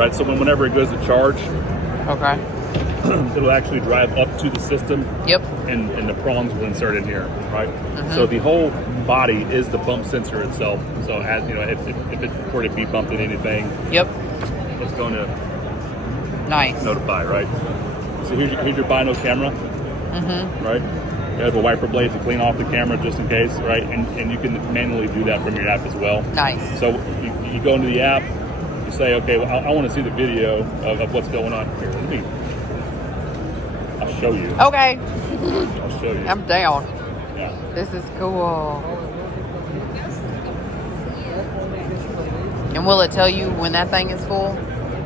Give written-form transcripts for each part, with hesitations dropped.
right? So whenever it goes to charge, Okay. it'll actually drive up to the system. Yep. And the prongs will insert in here, right? So the whole body is the bump sensor itself. So as you know, if it were to be bumped in anything, Yep. it's going to Nice. notify, right? So here's your bino camera, right? You have a wiper blade to clean off the camera just in case, right? And you can manually do that from your app as well. Nice. So you go into the app, you say, okay, well, I want to see the video of what's going on here. I'll show you. Okay. I'll show you. I'm down. Yeah. This is cool. And will it tell you when that thing is full?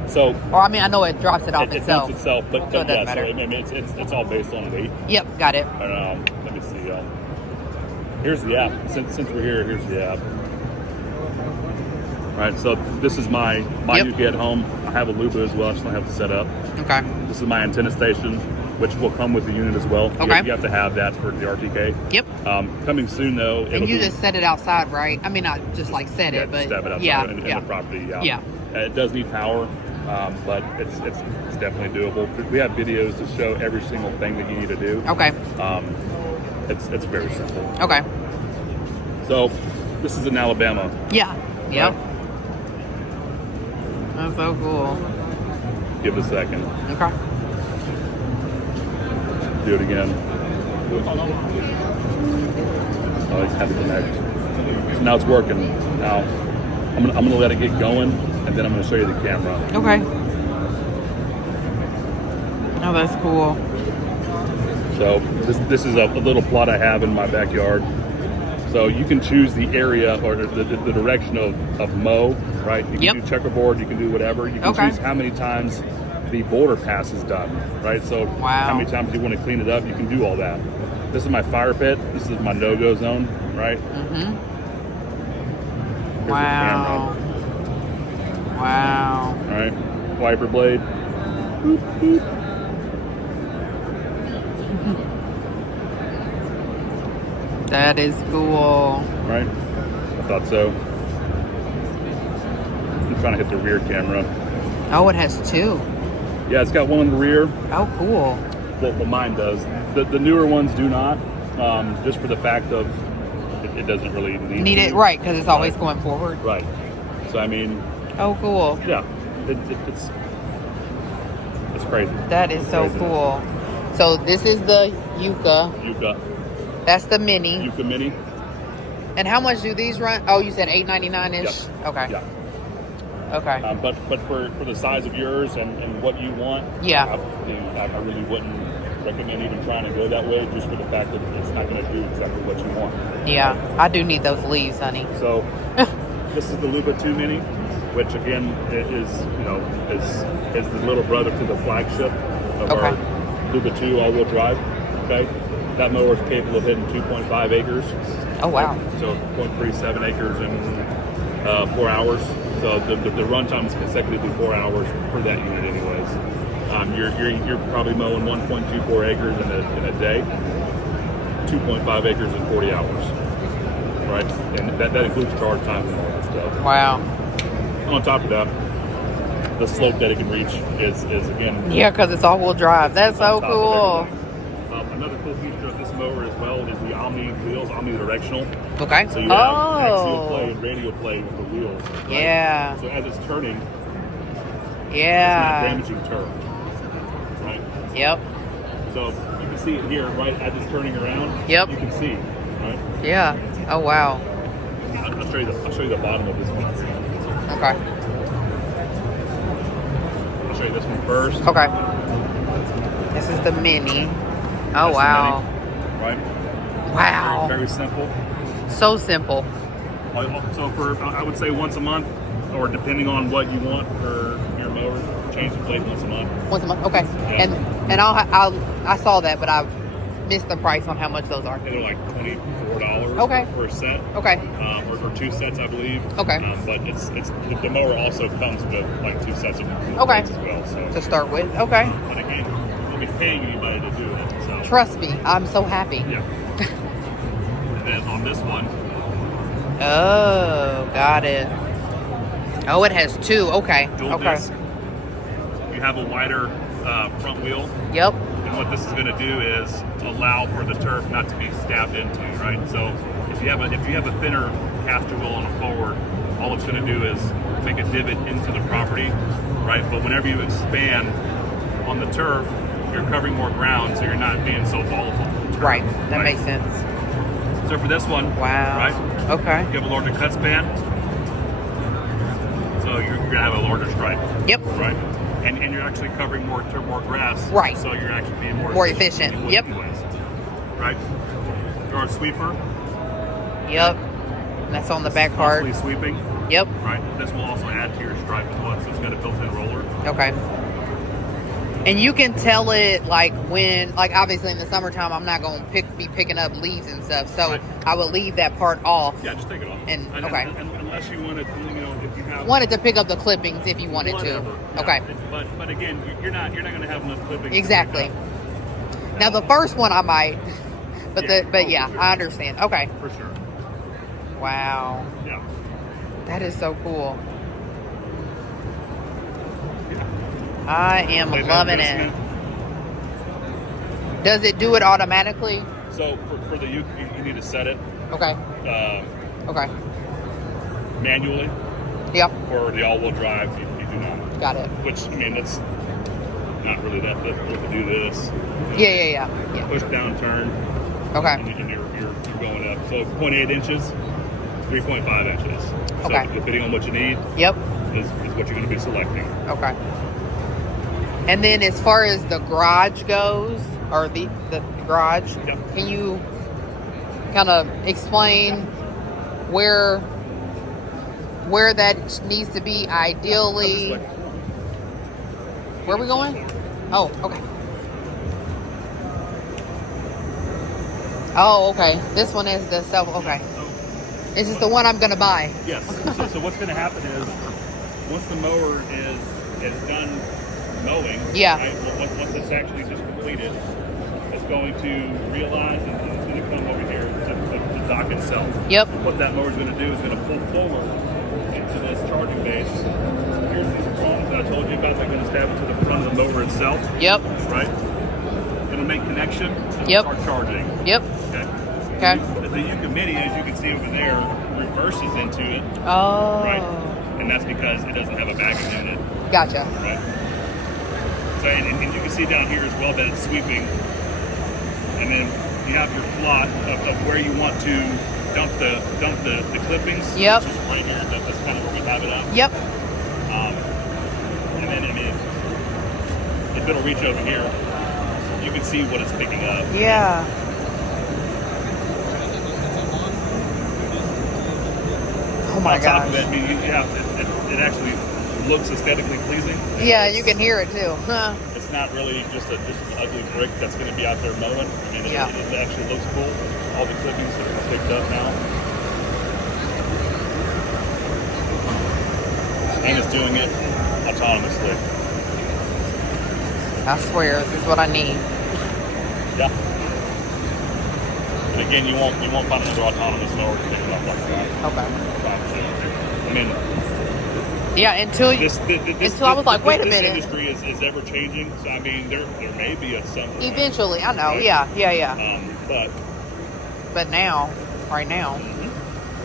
So, Or I mean, I know it drops it off it itself. dumps itself, but So it doesn't yeah, matter. so I mean, it's all based on weight. Yep, got it. Let me see. Here's the app. Since we're here, here's the app. All right, so this is my Yuka at home. I have a Luba as well. I just don't have it set up. Okay. This is my antenna station, which will come with the unit as well. Okay. You have to have that for the RTK. Yep. Coming soon though. And you just set it outside, right? I mean, not just like set it, but step it outside yeah, in yeah. the property. Yeah. Yeah. It does need power, but it's definitely doable. We have videos to show every single thing that you need to do. Okay. It's very simple. Okay. So this is in Alabama. Yeah. Yep. Right? That's so cool. Give it a second. Okay. Do it again. Oh, it's had to connect. So now it's working. Now I'm gonna let it get going, and then I'm gonna show you the camera. Okay. Oh, that's cool. So this is a little plot I have in my backyard. So you can choose the area or the direction of mow, right? You can do checkerboard, you can do whatever. You can choose how many times the boulder pass is done, right? So how many times you want to clean it up, you can do all that. This is my fire pit. This is my no-go zone, right? Mm-hmm. Here's Wow. Wow. All right, wiper blade. Boop, boop. That is cool. Right? I thought so. I'm trying to hit the rear camera. Oh, it has two. Yeah, it's got one in the rear. Oh, cool. Well, mine does. The newer ones do not, just for the fact of it doesn't really need it, right, because it's always going forward. Right. So, I mean... Oh, cool. Yeah. It's crazy. That is so cool. So, this is the Yuka. Yuka. That's the Mini. Yuka Mini. And how much do these run? Oh, you said $8.99-ish? Yep. Okay. Yeah. Okay. But for the size of yours and what you want, yeah, I really wouldn't recommend even trying to go that way, just for the fact that it's not going to do exactly what you want. Yeah, I do need those leaves, honey. So this is the Luba 2 Mini, which again is the little brother to the flagship of our Luba 2 all-wheel drive. Okay, that mower is capable of hitting 2.5 acres. Oh wow! So 0.37 acres in 4 hours. So the run time is consecutively 4 hours for that unit, anyways. You're probably mowing 1.24 acres in a day, 2.5 acres in 40 hours, right? And that includes charge time and all that stuff. Wow. On top of that, the slope that it can reach is again. Yeah, because it's all-wheel drive. That's so cool. Another cool feature of this mower as well is the Omni wheels, omnidirectional. Okay. So you have axial play and radial play with the wheels. Right? Yeah. So as it's turning, yeah, it's not damaging turf. Right? Yep. So you can see it here, right, as it's turning around. Yep. You can see, right? Yeah. Oh wow. I'll show you the bottom of this one. Okay. I'll show you this one first. Okay. This is the Mini. Oh wow. Mini, right? Wow. Very simple. So simple. So for I would say once a month, or depending on what you want for your mower, change the plate once a month. Once a month. Okay. Yeah. And I saw that, but I missed the price on how much those are. They're like $24 okay. for a set. Okay. Or for 2 sets, I believe. Okay. But it's the mower also comes with like 2 sets of plates as well. So to start with. Okay. But again, we'll be paying anybody to do it. So trust me, I'm so happy. Yeah. And then on this one. Oh, got it. Oh, it has 2. Okay. Dual disc. you have a wider front wheel. Yep. And what this is going to do is allow for the turf not to be stabbed into, right? So if you have a thinner caster wheel on a forward, all it's going to do is make a divot into the property, right? But whenever you expand on the turf, you're covering more ground, so you're not being so volatile. Right. That makes sense. So for this one, Wow. right? Okay. You have a larger cut span, so you're going to have a larger stripe. Yep. Right. And you're actually covering more grass. Right. So you're actually being More efficient. Yep. Anyways, right. Yard sweeper. Yep. And that's on the back part. Constantly sweeping. Yep. Right. This will also add to your stripe as well. So it's got a built-in roller. Okay. And you can tell it like when, like obviously in the summertime, I'm not going to be picking up leaves and stuff. So Right. I would leave that part off. Yeah, just take it off. And okay. Unless you want to, if you have Wanted to pick up the clippings if you wanted whatever. to. Yeah. Okay. But again, you're not going to have enough clippings. Exactly. Now the first one I might, but Yeah. but Oh, yeah, for sure. I understand. Okay. For sure. Wow. Yeah. That is so cool. Yeah. I am Play that loving basement. it. Does it do it automatically? So for the Yuka, you need to set it Okay. Okay. manually. Yep. For the all-wheel drive, you do not. Got it. Which, I mean, that's not really that difficult to do this. Yeah. Push down, turn, Okay. and you're going up. So 0.8 inches, 3.5 inches. So Okay. depending on what you need Yep. is what you're going to be selecting. Okay. And then as far as the garage goes, or the garage, Yep. can you kind of explain where that needs to be ideally? Come this way. Where are we going? Oh, okay. Oh, okay. This one is the self. Okay. This is the one I'm going to buy. Yes. So what's going to happen is once the mower is done mowing, Yeah. right, once it's actually just completed, it's going to realize and it's going to come over here to the dock itself. Yep. What that mower is going to do is going to pull forward into this charging base. Here's these prongs that I told you about. They're going to stab into the front of the mower itself. Yep. Right? It'll make connection and Yep. start charging. Yep. Okay. Okay. The Yuka Mini, as you can see over there, reverses into it. Oh. Right? And that's because it doesn't have a baggage unit. Gotcha. Right? So, and you can see down here as well that it's sweeping. And then you have your plot of where you want to dump the clippings. Yep. Which is right here. That's kind of where we have it at. Yep. And then, I mean, if it'll reach over here, you can see what it's picking up. Yeah. Oh my On top gosh. of it, I mean, it actually looks aesthetically pleasing. Yeah, you can hear it too. Huh. It's not really just an ugly brick that's going to be out there mowing. I mean, Yeah. it actually looks cool. All the clippings are picked up now. And it's doing it autonomously. I swear, this is what I need. Yeah. And again, you won't find another autonomous mower to pick it up like that. Okay. I mean, Yeah, until I was like, wait a this minute. industry is ever changing. So I mean, there may be a some point, Eventually, I know. right? Yeah. But But right now,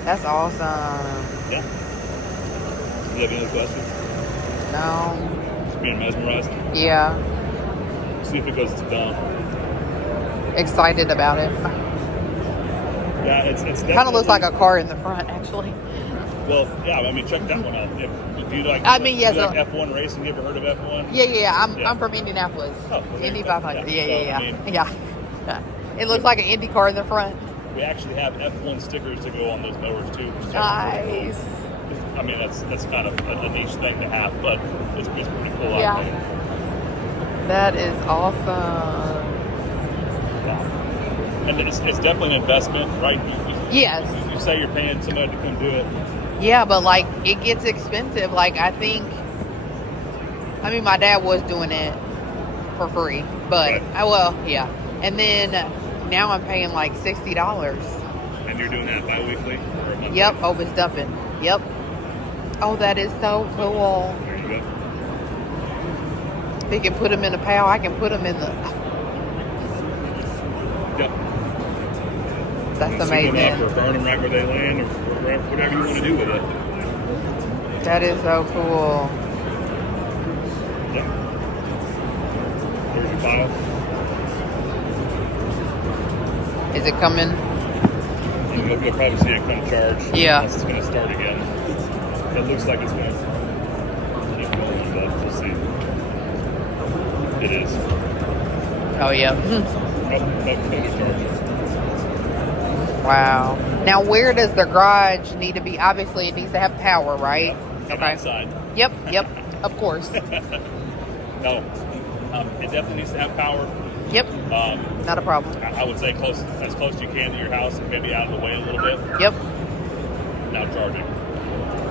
that's awesome. yeah. Do you have any other questions? No. Just being mesmerized. Yeah. See if it goes to dumb. Excited about it. Yeah, it's definitely Kind of looks like a car in the front, actually. Well, yeah. I mean, check that one out. If you like, I mean, yes, you like F1 racing. You ever heard of F1? Yeah. I'm Yeah. from Indianapolis. Oh, well, there Indy you go. 500. Yeah. Yeah. So, I mean- Yeah. It looks like an Indy car in the front. We actually have F1 stickers to go on those mowers too. Which is actually Nice. pretty cool. I mean, that's kind of a niche thing to have, but it's pretty cool. Yeah. I think. That is awesome. And it's definitely an investment, right? Yes. You say you're paying somebody to come do it. Yeah, but like it gets expensive. Like I mean, my dad was doing it for free, but Right. yeah. And then now I'm paying like $60. And you're doing that bi-weekly or a monthly? Yep. Oh, it's dumping. Yep. Oh, that is so cool. There you go. They can put them in a pail. I can put them in the. Yep. That's Soup amazing. them up or burn them right where they land, or whatever you want to do with it. That is so cool. Yep. There's your pile. Is it coming? You'll probably see it come charge. Yeah. Once it's going to start again. It looks like it's going to keep going, but we'll see. It is. Oh, yeah. That's charge. Wow. Now, where does the garage need to be? Obviously, it needs to have power, right? Come outside. Yep, of course. No. It definitely needs to have power. Yep. Not a problem. I would say as close as you can to your house and maybe out of the way a little bit. Yep. Now charging.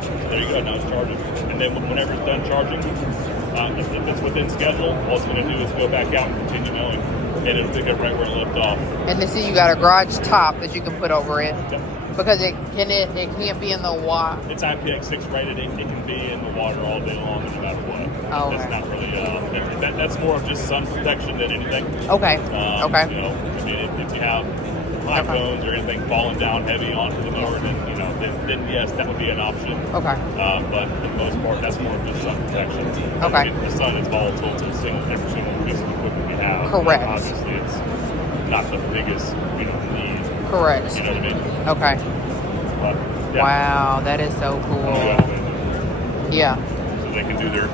So there you go. Now it's charging. And then whenever it's done charging, if it's within schedule, all it's going to do is go back out and continue mowing. And it'll pick up right where it left off. And then see, you got a garage top that you can put over it. Yep. Because it can't be in the water. It's IPX6 rated. It can be in the water all day long, no matter what. Oh, It's okay. not really. That's more of just sun protection than anything. Okay. Okay. You know, I mean, if you have high bones or anything falling down heavy onto the mower, then yes, that would be an option. Okay. But for the most part, that's more of just sun protection. Okay. I mean, the sun is volatile to every single piece of equipment we have. Correct. But obviously, it's not the biggest, need. Correct. You know what I mean? Okay. But, yeah. Wow, that is so cool. Yeah. Yeah. So they can do their